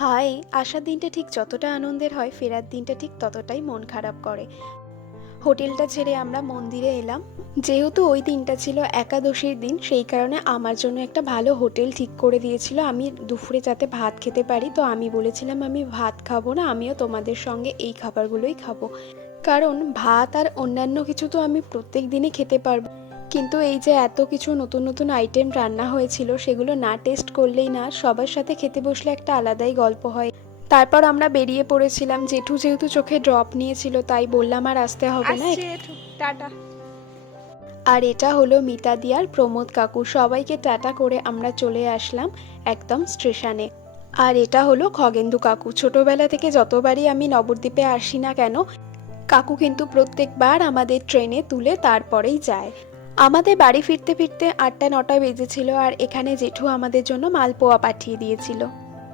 High. আসার দিনটা ঠিক যতটা আনন্দের হয়, ফেরার দিনটা ঠিক ততটাই মন খারাপ করে। হোটেলটা ছেড়ে আমরা মন্দিরে এলাম। যেহেতু ওই দিনটা ছিল একাদশীর দিন, সেই কারণে আমার জন্য একটা ভালো হোটেল ঠিক করে দিয়েছিল আমি দুপুরে যাতে ভাত খেতে পারি। তো আমি বলেছিলাম আমি ভাত খাবো না, আমিও তোমাদের সঙ্গে এই খাবারগুলোই খাবো। কারণ ভাত আর অন্যান্য কিছু তো আমি প্রত্যেক দিনই খেতে পারবো, কিন্তু এই যে এত কিছু নতুন নতুন আইটেম রান্না হয়েছিল, সেগুলো না টেস্ট করলেই না। সবার সাথে খেতে বসলে একটা আলাদাই গল্প হয়। তারপর আমরা বেরিয়ে পড়েছিলাম। জেঠু যেহেতু চোখে ড্রপ নিয়েছিল, তাই বললাম আর আসতে হবে না। আসছে, টাটা। আর এটা হলো মিতাদি আর প্রমোদ কাকু, সবাইকে টাটা করে আমরা চলে আসলাম একদম স্টেশনে। আর এটা হলো খগেন্দু কাকু। ছোটবেলা থেকে যতবারই আমি নবদ্বীপে আসি না কেন, কাকু কিন্তু প্রত্যেকবার আমাদের ট্রেনে তুলে তারপরেই যায়। আমাদের বাড়ি ফিরতে ফিরতে 8টা 9টা বেজেছিল, আর এখানে জেঠু আমাদের জন্য মালপোয়া পাঠিয়ে দিয়েছিল।